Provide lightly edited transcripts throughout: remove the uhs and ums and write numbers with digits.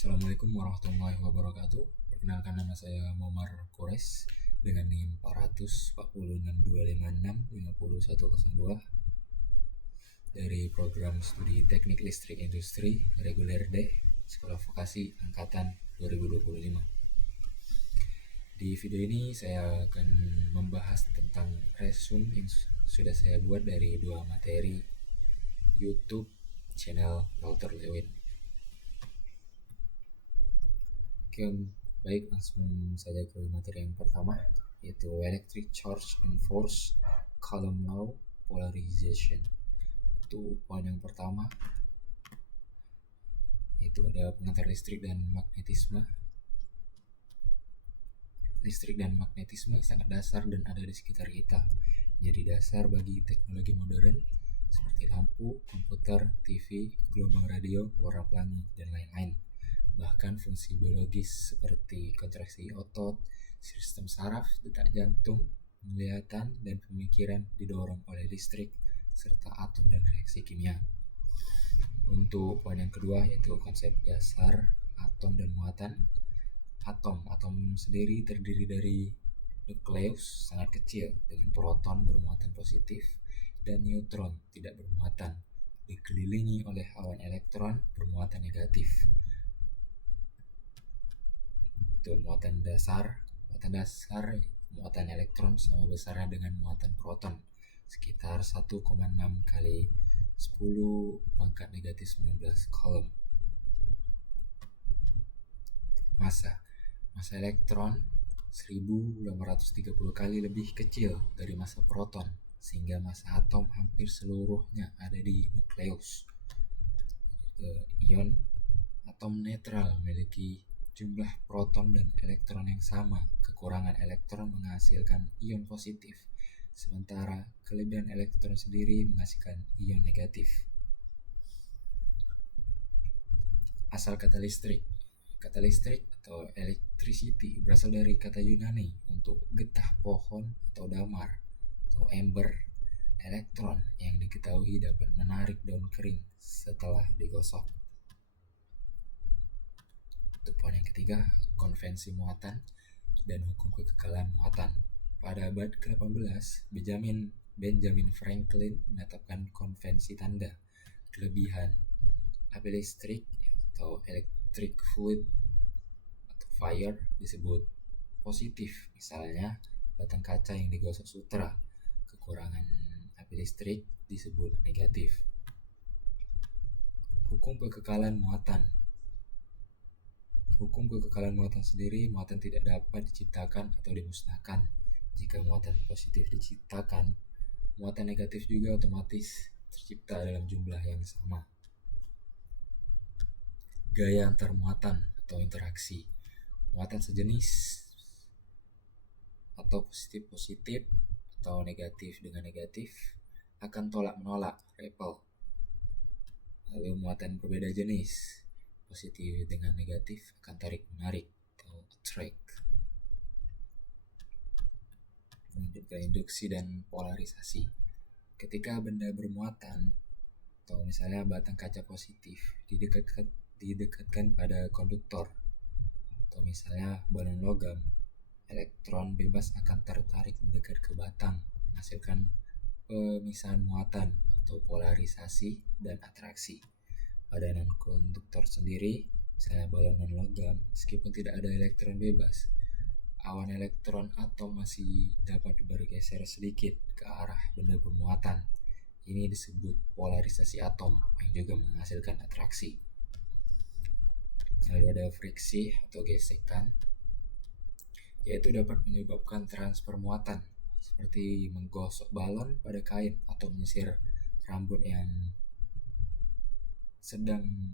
Assalamualaikum warahmatullahi wabarakatuh. Perkenalkan, nama saya Momar Kores dengan NIM 44625650102 dari program studi Teknik Listrik Industri Reguler D, Sekolah Vokasi Angkatan 2025. Di video ini saya akan membahas tentang resume yang sudah saya buat dari dua materi YouTube channel Walter Lewin. Oke, baik, langsung saja ke materi yang pertama, yaitu Electric Charge and Force Coulomb Law Polarization. Itu poin yang pertama, yaitu ada pengantar listrik dan magnetisme. Listrik dan magnetisme sangat dasar dan ada di sekitar kita, jadi dasar bagi teknologi modern seperti lampu, komputer, TV, gelombang radio, warna pelangi, dan lain-lain. Bahkan fungsi biologis seperti kontraksi otot, sistem saraf, detak jantung, penglihatan, dan pemikiran didorong oleh listrik, serta atom dan reaksi kimia. Untuk poin yang kedua, yaitu konsep dasar atom dan muatan. Atom sendiri terdiri dari nukleus sangat kecil dengan proton bermuatan positif dan neutron tidak bermuatan, dikelilingi oleh awan elektron bermuatan negatif. Itu muatan dasar muatan elektron sama besarnya dengan muatan proton, sekitar 1,6 kali 10 pangkat negatif 19 Coulomb. Massa elektron 1830 kali lebih kecil dari massa proton, sehingga massa atom hampir seluruhnya ada di nukleus. Ion atom netral memiliki jumlah proton dan elektron yang sama. Kekurangan elektron menghasilkan ion positif, sementara kelebihan elektron sendiri menghasilkan ion negatif. Asal kata listrik. Kata listrik atau electricity berasal dari kata Yunani untuk getah pohon atau damar atau ember elektron yang diketahui dapat menarik daun kering setelah digosok. Untuk poin yang ketiga, konvensi muatan dan hukum kekekalan muatan. Pada abad ke-18, Benjamin Franklin menetapkan konvensi tanda. Kelebihan api listrik atau electric fluid atau fire disebut positif, misalnya batang kaca yang digosok sutra. Kekurangan api listrik disebut negatif. Hukum kekekalan muatan. Hukum kekekalan muatan sendiri, muatan tidak dapat diciptakan atau dimusnahkan. Jika muatan positif diciptakan, muatan negatif juga otomatis tercipta dalam jumlah yang sama. Gaya antar muatan atau interaksi. Muatan sejenis atau positif-positif atau negatif dengan negatif akan tolak-menolak, repel. Lalu muatan berbeda jenis, positif dengan negatif akan tarik-menarik atau attract. Lanjut ke induksi dan polarisasi. Ketika benda bermuatan atau misalnya batang kaca positif didekatkan pada konduktor atau misalnya balon logam, elektron bebas akan tertarik mendekat ke batang, menghasilkan pemisahan muatan atau polarisasi dan atraksi. Pada non-konduktor sendiri, misalnya balon non-logam, meskipun tidak ada elektron bebas, awan elektron atom masih dapat bergeser sedikit ke arah benda bermuatan. Ini disebut polarisasi atom yang juga menghasilkan atraksi. Lalu ada friksi atau gesekan, yaitu dapat menyebabkan transfer muatan, seperti menggosok balon pada kain atau menyisir rambut yang sedang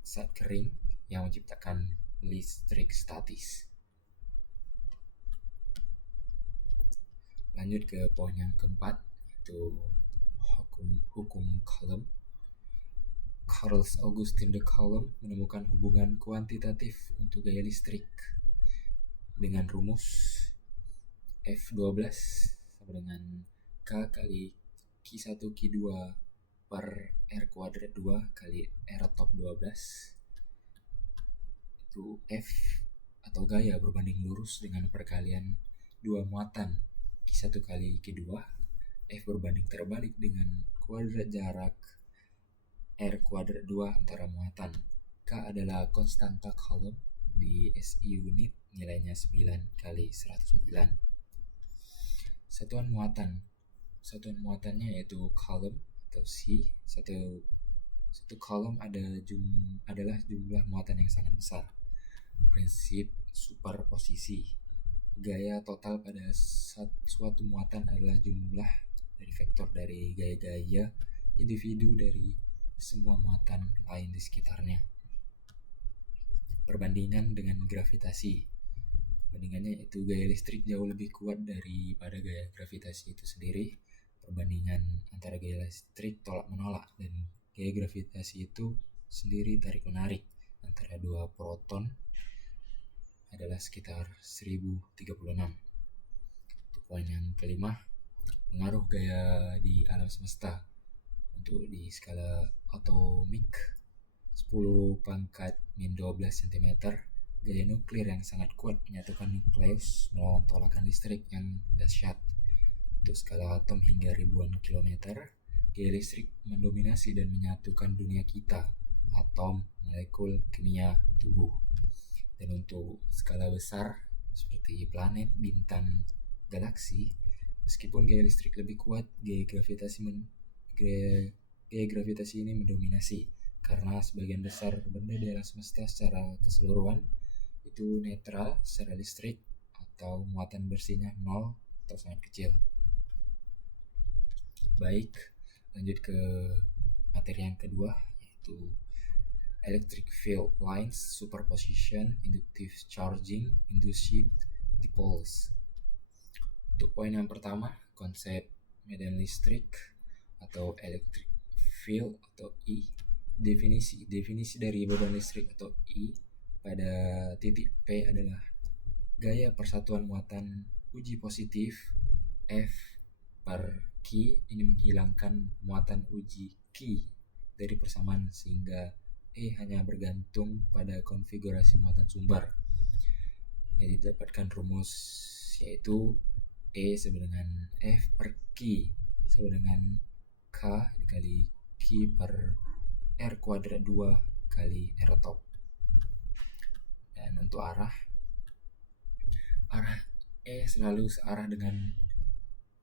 saat kering yang menciptakan listrik statis. Lanjut ke poin yang keempat, yaitu hukum Coulomb. Carl Augustin de Coulomb menemukan hubungan kuantitatif untuk gaya listrik dengan rumus F12 sama dengan K kali Q1 Q2 per R kuadrat 2 kali R top 12 yaitu F atau gaya berbanding lurus dengan perkalian dua muatan Q1 kali Q2. F berbanding terbalik dengan kuadrat jarak R kuadrat 2 antara muatan. K adalah konstanta Coulomb di SI unit, nilainya 9 kali 109. Satuan muatannya yaitu Coulomb atau C. Satu Coulomb adalah jumlah muatan yang sangat besar. Prinsip superposisi. Gaya total pada suatu muatan adalah jumlah dari vektor dari gaya-gaya individu dari semua muatan lain di sekitarnya. Perbandingan dengan gravitasi. Perbandingannya yaitu gaya listrik jauh lebih kuat daripada gaya gravitasi itu sendiri. Perbandingan antara gaya listrik tolak-menolak dan gaya gravitasi itu sendiri tarik-menarik antara dua proton adalah sekitar 1036. Untuk poin yang kelima, pengaruh gaya di alam semesta. Untuk di skala atomik 10⁻⁻12 cm, gaya nuklir yang sangat kuat menyatukan nukleus melawan tolakan listrik yang dahsyat. Untuk skala atom hingga ribuan kilometer, gaya listrik mendominasi dan menyatukan dunia kita, atom, molekul, kimia, tubuh. Dan untuk skala besar seperti planet, bintang, galaksi, meskipun gaya listrik lebih kuat, gaya gravitasi ini mendominasi karena sebagian besar benda di alam semesta secara keseluruhan itu netral secara listrik atau muatan bersihnya 0 atau sangat kecil. Baik, lanjut ke materi yang kedua, yaitu electric field lines, superposition, inductive charging, induced dipoles. Untuk poin yang pertama, konsep medan listrik atau electric field atau E. Definisi dari medan listrik atau E pada titik P adalah gaya persatuan muatan uji positif F per Q ini menghilangkan muatan uji Q dari persamaan sehingga E hanya bergantung pada konfigurasi muatan sumber. Yang didapatkan rumus yaitu E sama dengan F per Q sama dengan K dikali Q per R kuadrat 2 kali R top. Dan untuk arah E selalu searah dengan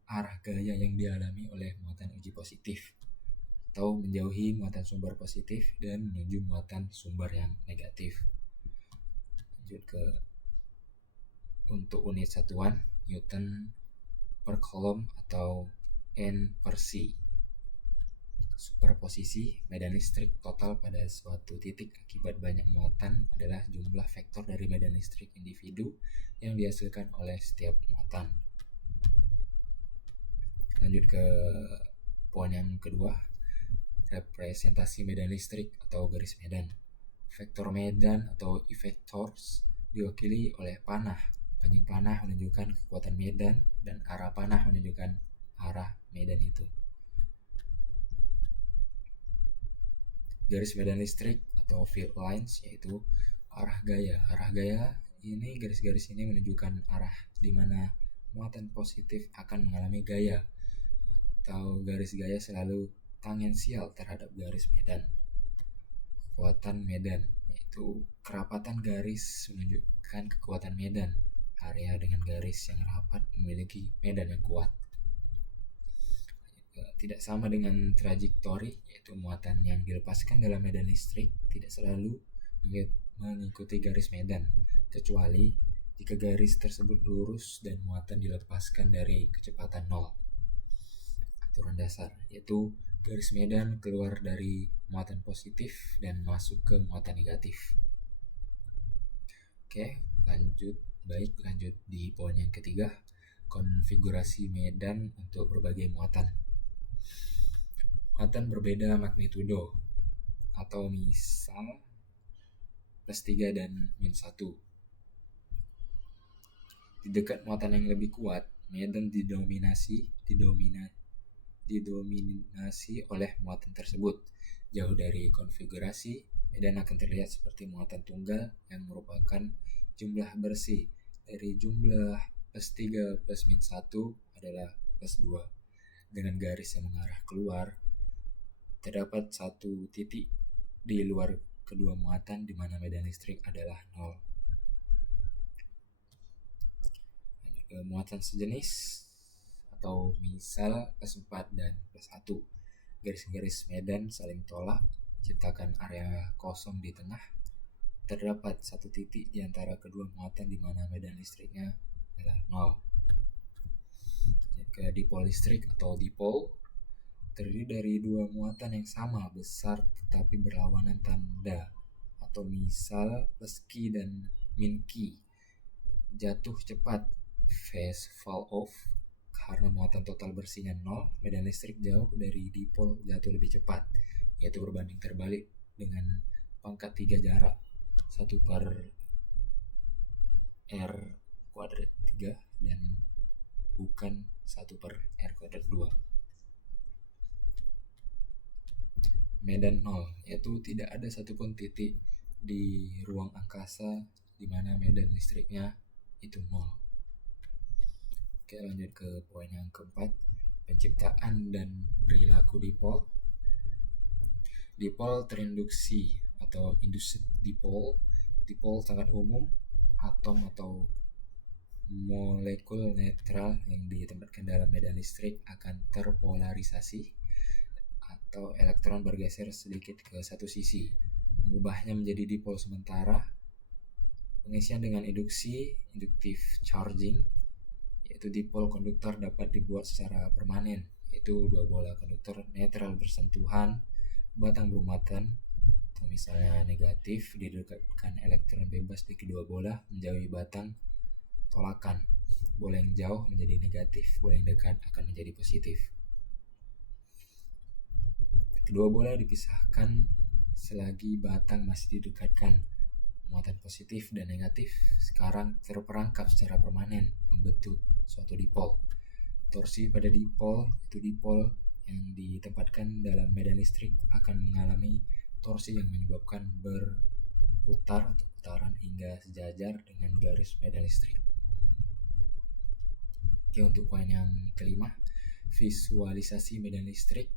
arah gaya yang dialami oleh muatan uji positif atau menjauhi muatan sumber positif dan menuju muatan sumber yang negatif. Lanjut ke untuk unit satuan Newton per Coulomb atau N per C. Superposisi medan listrik total pada suatu titik akibat banyak muatan adalah jumlah vektor dari medan listrik individu yang dihasilkan oleh setiap muatan. Lanjut ke poin yang kedua, representasi medan listrik atau garis medan. Vektor medan atau effectors diwakili oleh panah. Panjang panah menunjukkan kekuatan medan dan arah panah menunjukkan arah medan itu. Garis medan listrik atau field lines yaitu arah gaya. Arah gaya ini, garis-garis ini menunjukkan arah di mana muatan positif akan mengalami gaya, atau garis gaya selalu tangensial terhadap garis medan. Kekuatan medan yaitu kerapatan garis menunjukkan kekuatan medan. Area dengan garis yang rapat memiliki medan yang kuat. Tidak sama dengan trajektori, yaitu muatan yang dilepaskan dalam medan listrik tidak selalu mengikuti garis medan, kecuali jika garis tersebut lurus dan muatan dilepaskan dari kecepatan 0. Aturan dasar yaitu garis medan keluar dari muatan positif dan masuk ke muatan negatif. Oke, lanjut di poin yang ketiga, konfigurasi medan untuk berbagai muatan. Muatan berbeda magnitudo, atau misal +3 dan -1. Di dekat muatan yang lebih kuat, medan didominasi oleh muatan tersebut. Jauh dari konfigurasi, medan akan terlihat seperti muatan tunggal yang merupakan jumlah bersih dari jumlah plus 3 plus min 1 adalah plus 2 dengan garis yang mengarah keluar. Terdapat satu titik di luar kedua muatan di mana medan listrik adalah 0. Muatan sejenis atau misal plus 4 dan plus 1. Garis-garis medan saling tolak menciptakan area kosong di tengah. Terdapat satu titik di antara kedua muatan di mana medan listriknya adalah 0. Dipol listrik atau dipol terdiri dari dua muatan yang sama besar tetapi berlawanan tanda, atau misal plus Q dan min Q. Jatuh cepat, phase fall off, karena muatan total bersihnya 0, medan listrik jauh dari dipol jatuh lebih cepat, yaitu berbanding terbalik dengan pangkat 3 jarak 1 per R kuadrat 3 dan bukan 1 per R kuadrat 2. Medan 0, yaitu tidak ada satupun titik di ruang angkasa di mana medan listriknya itu 0. Oke, lanjut ke poin yang keempat, penciptaan dan perilaku dipol. Dipol terinduksi atau induced dipol. Dipol sangat umum, atom atau molekul netral yang ditempatkan dalam medan listrik akan terpolarisasi atau elektron bergeser sedikit ke satu sisi, mengubahnya menjadi dipol sementara. Pengisian dengan induksi, inductive charging, yaitu dipol konduktor dapat dibuat secara permanen, yaitu dua bola konduktor netral bersentuhan, batang bermuatan, atau misalnya negatif, didekatkan elektron bebas di kedua bola menjauhi batang tolakan. Bola yang jauh menjadi negatif, bola yang dekat akan menjadi positif. Kedua bola dipisahkan selagi batang masih didekatkan. Muatan positif dan negatif sekarang terperangkap secara permanen membentuk suatu dipol. Torsi pada dipol, itu dipol yang ditempatkan dalam medan listrik akan mengalami torsi yang menyebabkan berputar atau putaran hingga sejajar dengan garis medan listrik. Oke, untuk poin yang kelima, visualisasi medan listrik,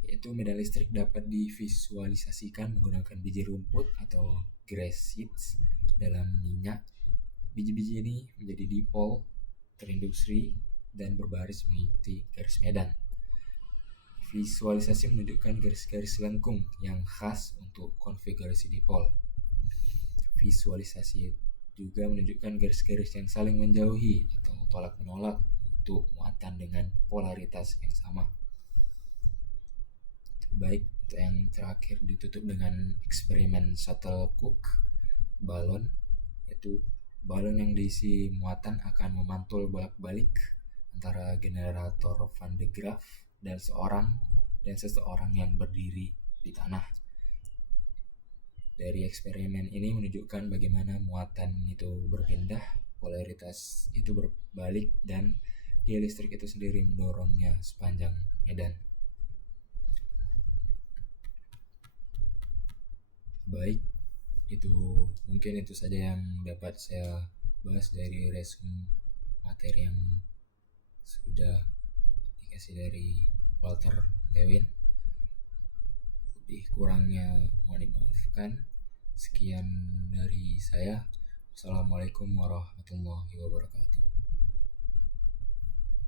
yaitu medan listrik dapat divisualisasikan menggunakan biji rumput atau grass seeds dalam minyak. Biji-biji ini menjadi dipol terinduksi dan berbaris mengikuti garis medan. Visualisasi menunjukkan garis-garis lengkung yang khas untuk konfigurasi dipol. Visualisasi juga menunjukkan garis-garis yang saling menjauhi atau tolak-menolak untuk muatan dengan polaritas yang sama. Baik, untuk yang terakhir ditutup dengan eksperimen Shuttlecock balon, yaitu balon yang diisi muatan akan memantul bolak-balik antara generator Van de Graaff dan seseorang yang berdiri di tanah. Dari eksperimen ini menunjukkan bagaimana muatan itu berpindah, polaritas itu berbalik, dan gaya listrik itu sendiri mendorongnya sepanjang medan. Baik, mungkin itu saja yang dapat saya bahas dari resume materi yang sudah dikasih dari Walter Lewin. Lebih kurangnya mohon dimaafkan. Sekian dari saya. Assalamualaikum warahmatullahi wabarakatuh.